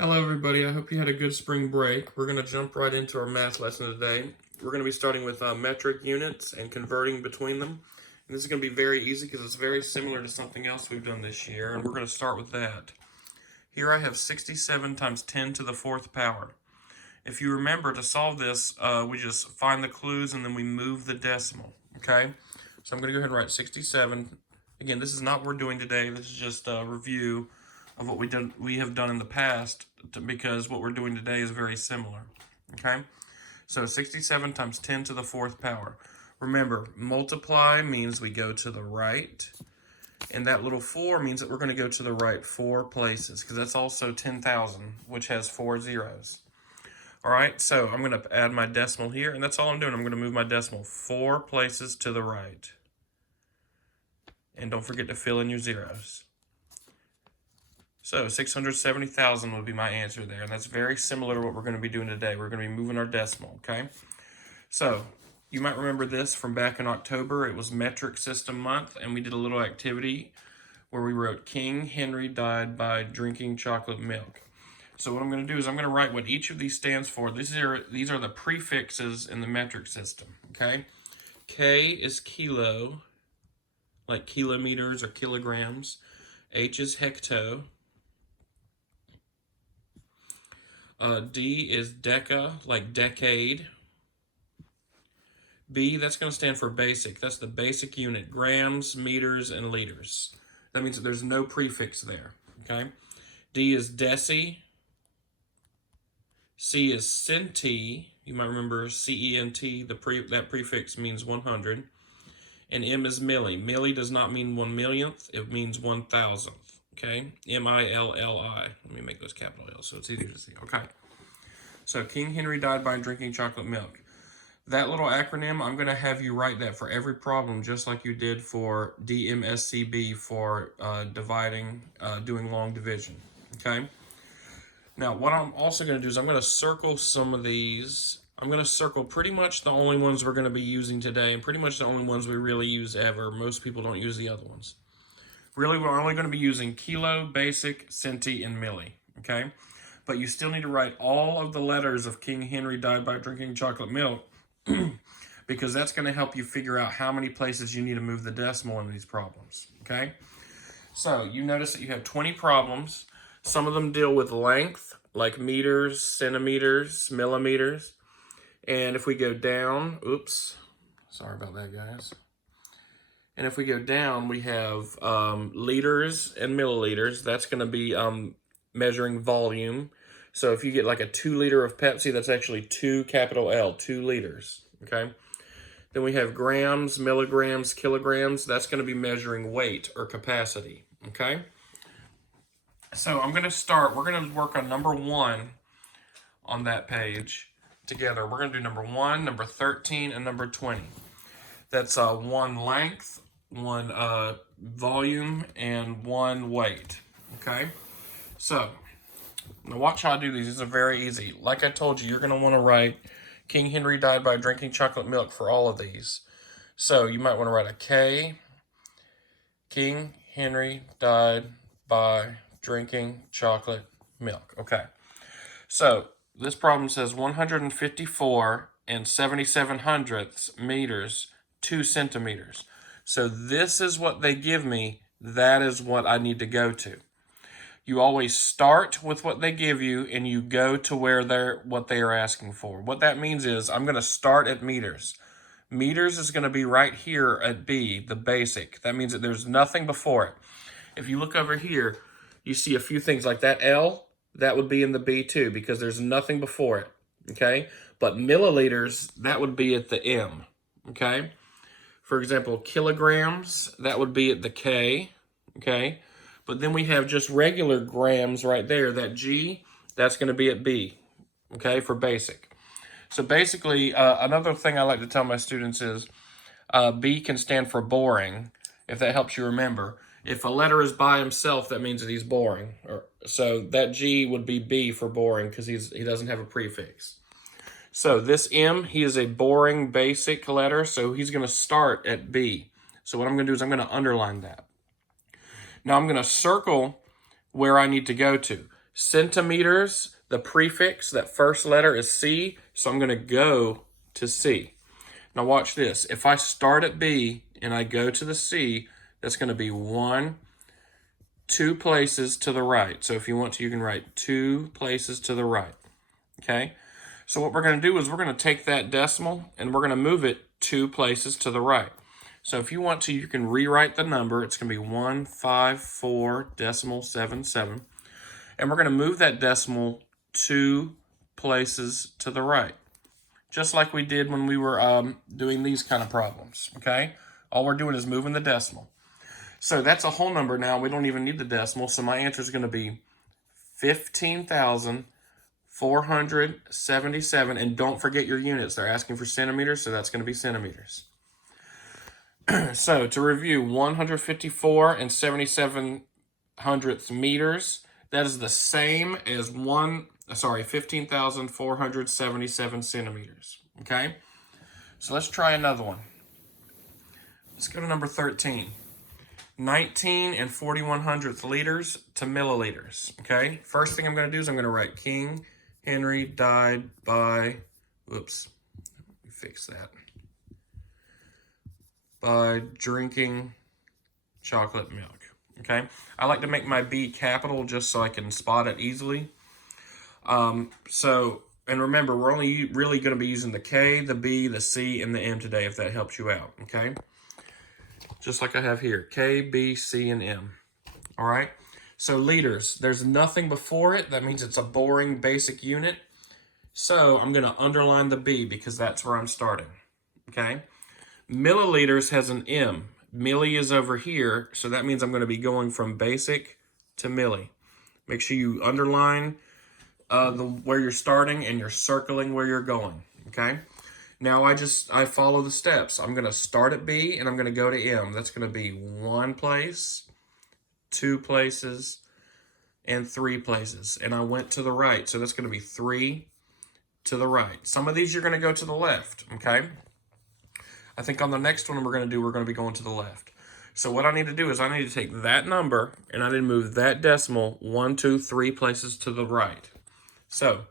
Hello everybody, I hope you had a good spring break. We're going to jump right into our math lesson today. We're going to be starting with metric units and converting between them. And this is going to be very easy because it's very similar to something else we've done this year, and we're going to start with that. Here I have 67 times 10 to the fourth power. If you remember, to solve this, we just find the clues and then we move the decimal, okay? So I'm going to go ahead and write 67. Again, this is not what we're doing today. This is just a review of what we have done in the past because what we're doing today is very similar, okay? So 67 times 10 to the fourth power. Remember, multiply means we go to the right, and that little 4 means that we're going to go to the right 4 places because that's also 10,000, which has 4 zeros. All right, so I'm going to add my decimal here, and that's all I'm doing. I'm going to move my decimal 4 places to the right. And don't forget to fill in your zeros. So 670,000 would be my answer there, and that's very similar to what we're going to be doing today. We're going to be moving our decimal, okay? So you might remember this from back in October. It was metric system month, and we did a little activity where we wrote King Henry died by drinking chocolate milk. So what I'm going to do is I'm going to write what each of these stands for. These are the prefixes in the metric system, okay? K is kilo, like kilometers or kilograms. H is hecto. D is deca, like decade. B, that's going to stand for basic. That's the basic unit, grams, meters, and liters. That means that there's no prefix there, okay? D is deci. C is centi. You might remember C-E-N-T, that prefix means 100. And M is milli. Milli does not mean 1/millionth, it means 1,000th, okay? M-I-L-L-I. Let me make those capital L's so it's easier to see, okay? So King Henry died by drinking chocolate milk. That little acronym, I'm going to have you write that for every problem, just like you did for DMSCB for doing long division, okay? Now, what I'm also going to do is I'm going to circle some of these. I'm going to circle pretty much the only ones we're going to be using today and pretty much the only ones we really use ever. Most people don't use the other ones. Really, we're only going to be using kilo, basic, centi, and milli, okay? But you still need to write all of the letters of King Henry died by drinking chocolate milk because that's going to help you figure out how many places you need to move the decimal in these problems, okay? So you notice that you have 20 problems. Some of them deal with length, like meters, centimeters, millimeters. And if we go down, oops, sorry about that, guys. And if we go down, we have liters and milliliters. That's going to be measuring volume. So if you get like a 2 liter of Pepsi, that's actually 2 capital L, 2 liters, okay? Then we have grams, milligrams, kilograms. That's going to be measuring weight or capacity, okay? So I'm going to start, we're going to work on number 1 on that page together. We're going to do number 1, number 13, and number 20. That's 1 length, 1 volume, and 1 weight, okay? So, now watch how I do these. These are very easy. Like I told you, you're going to want to write King Henry died by drinking chocolate milk for all of these. So, you might want to write a K. King Henry died by drinking chocolate milk. Okay. So, this problem says 154 and 77/100ths meters, 2 centimeters. So this is what they give me. That is what I need to go to. You always start with what they give you and you go to what they are asking for. What that means is I'm going to start at meters. Meters is going to be right here at B, the basic. That means that there's nothing before it. If you look over here, you see a few things like that L, that would be in the B too because there's nothing before it, okay? But milliliters, that would be at the M, okay? For example, kilograms, that would be at the K, okay? But then we have just regular grams right there. That G, that's going to be at B, okay, for basic. So basically, another thing I like to tell my students is B can stand for boring, if that helps you remember. If a letter is by himself, that means that he's boring. So that G would be B for boring because he doesn't have a prefix. So this M, he is a boring basic letter, so he's going to start at B. So what I'm going to do is I'm going to underline that. Now I'm going to circle where I need to go to. Centimeters, the prefix, that first letter is C, so I'm going to go to C. Now watch this. If I start at B and I go to the C, that's going to be 2 places to the right. So if you want to, you can write 2 places to the right. Okay? So what we're going to do is we're going to take that decimal and we're going to move it 2 places to the right. So if you want to, you can rewrite the number. It's going to be 154.77. And we're going to move that decimal 2 places to the right, just like we did when we were doing these kind of problems, okay? All we're doing is moving the decimal. So that's a whole number now. We don't even need the decimal, so my answer is going to be 15,477. And don't forget your units. They're asking for centimeters, so that's going to be centimeters. So to review, 154 and 77 hundredths meters. That is the same as 15,477 centimeters, okay? So let's try another one. Let's go to number 13. 19 and 41 hundredths liters to milliliters, okay? First thing I'm going to do is I'm going to write King Henry died by, whoops, let me fix that, by drinking chocolate milk. Okay, I like to make my B capital just so I can spot it easily. And remember, we're only really going to be using the K, the B, the C, and the M today, if that helps you out, okay? Just like I have here, K, B, C, and M. All right, so liters, there's nothing before it. That means it's a boring basic unit. So I'm going to underline the B because that's where I'm starting, okay? Milliliters has an M. Milli is over here, so that means I'm going to be going from basic to milli. Make sure you underline where you're starting and you're circling where you're going, okay? Now I follow the steps. I'm going to start at B and I'm going to go to M. That's going to be 1 place, 2 places, and 3 places. And I went to the right, so that's going to be 3 to the right. Some of these you're going to go to the left, okay? I think on the next one we're going to be going to the left. So what I need to do is I need to take that number and I need to move that decimal 1, 2, 3 places to the right. So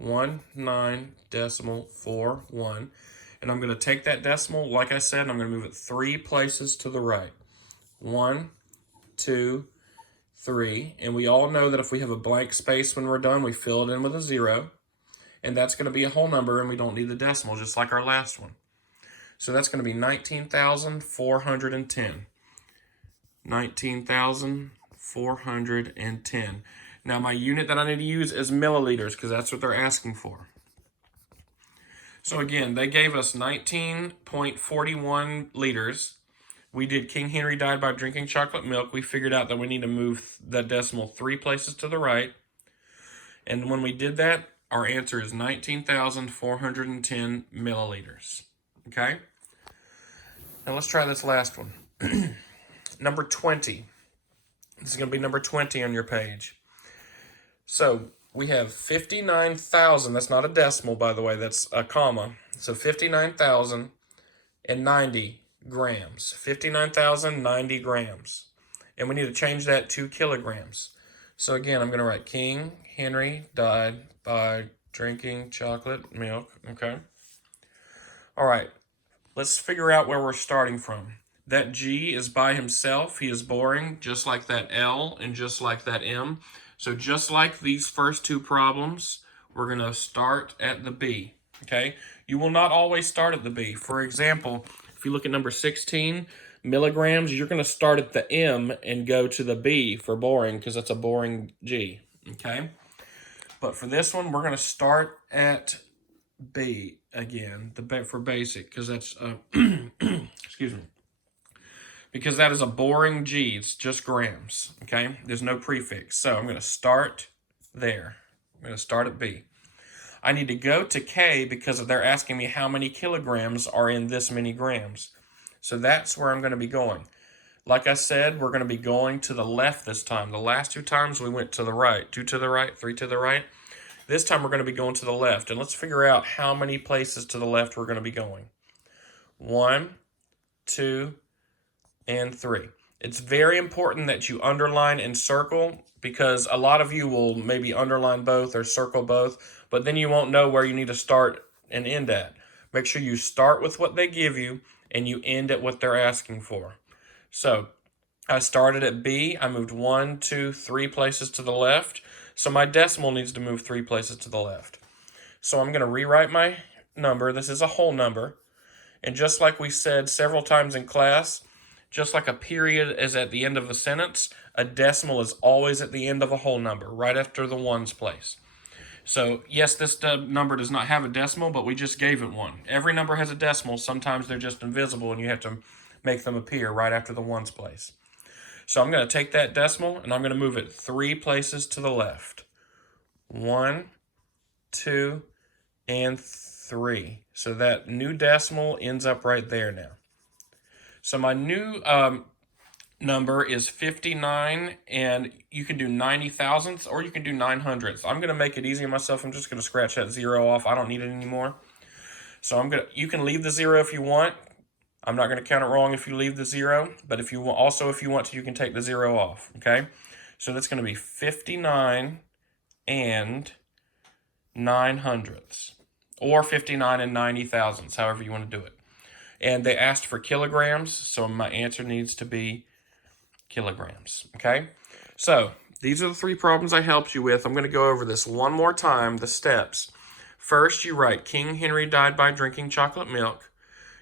19.41. And I'm going to take that decimal, like I said, and I'm going to move it 3 places to the right. 1, 2, 3. And we all know that if we have a blank space when we're done, we fill it in with a 0. And that's going to be a whole number and we don't need the decimal, just like our last one. So that's going to be 19,410. 19,410. Now my unit that I need to use is milliliters because that's what they're asking for. So again, they gave us 19.41 liters. We did King Henry died by drinking chocolate milk. We figured out that we need to move the decimal 3 places to the right. And when we did that, our answer is 19,410 milliliters. Okay? Now let's try this last one. Number 20. This is going to be number 20 on your page. So we have 59,000. That's not a decimal, by the way. That's a comma. So 59,090 grams. 59,090 grams. And we need to change that to kilograms. So again, I'm going to write King Henry died by drinking chocolate milk. Okay. All right. Let's figure out where we're starting from. That G is by himself. He is boring, just like that L and just like that M. So just like these first 2 problems, we're going to start at the B, okay? You will not always start at the B. For example, if you look at number 16, milligrams, you're going to start at the M and go to the B for boring because that's a boring G, okay? But for this one, we're going to start at B again, for basic, because that's, excuse me, because that is a boring G. It's just grams, okay? There's no prefix. So I'm going to start there. I'm going to start at B. I need to go to K because they're asking me how many kilograms are in this many grams. So that's where I'm going to be going. Like I said, we're going to be going to the left this time. The last 2 times we went to the right. 2 to the right, 3 to the right. This time we're going to be going to the left. And let's figure out how many places to the left we're going to be going. 1, 2, and 3. It's very important that you underline and circle, because a lot of you will maybe underline both or circle both, but then you won't know where you need to start and end at. Make sure you start with what they give you and you end at what they're asking for. So I started at B. I moved 1, 2, 3 places to the left. So my decimal needs to move 3 places to the left. So I'm going to rewrite my number. This is a whole number. And just like we said several times in class, just like a period is at the end of a sentence, a decimal is always at the end of a whole number, right after the ones place. So yes, this number does not have a decimal, but we just gave it one. Every number has a decimal. Sometimes they're just invisible and you have to make them appear right after the ones place. So I'm going to take that decimal and I'm going to move it 3 places to the left. 1, 2, and 3. So that new decimal ends up right there now. So my new number is 59, and you can do 90 thousandths or you can do 900ths. I'm going to make it easy on myself. I'm just going to scratch that 0 off. I don't need it anymore. So you can leave the 0 if you want. I'm not going to count it wrong if you leave the 0, but if you want to, you can take the 0 off, okay? So that's going to be 59 and 900ths, or 59 and 90 thousandths, however you want to do it. And they asked for kilograms, so my answer needs to be kilograms, okay? So these are the 3 problems I helped you with. I'm going to go over this one more time, the steps. First, you write King Henry died by drinking chocolate milk.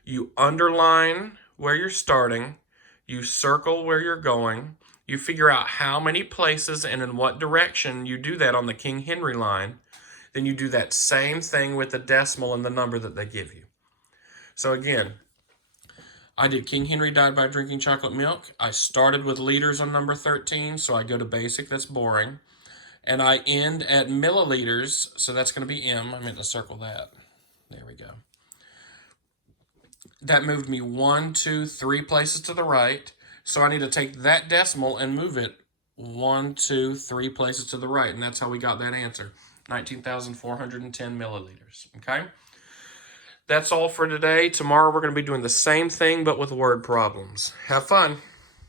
You underline where you're starting. You circle where you're going. You figure out how many places and in what direction you do that on the King Henry line. Then you do that same thing with the decimal and the number that they give you. So again, I did King Henry died by drinking chocolate milk. I started with liters on number 13, so I go to basic, that's boring. And I end at milliliters, so that's going to be M. I meant to circle that. There we go. That moved me 1, 2, 3 places to the right. So I need to take that decimal and move it 1, 2, 3 places to the right. And that's how we got that answer, 19,410 milliliters. Okay? That's all for today. Tomorrow we're going to be doing the same thing, but with word problems. Have fun.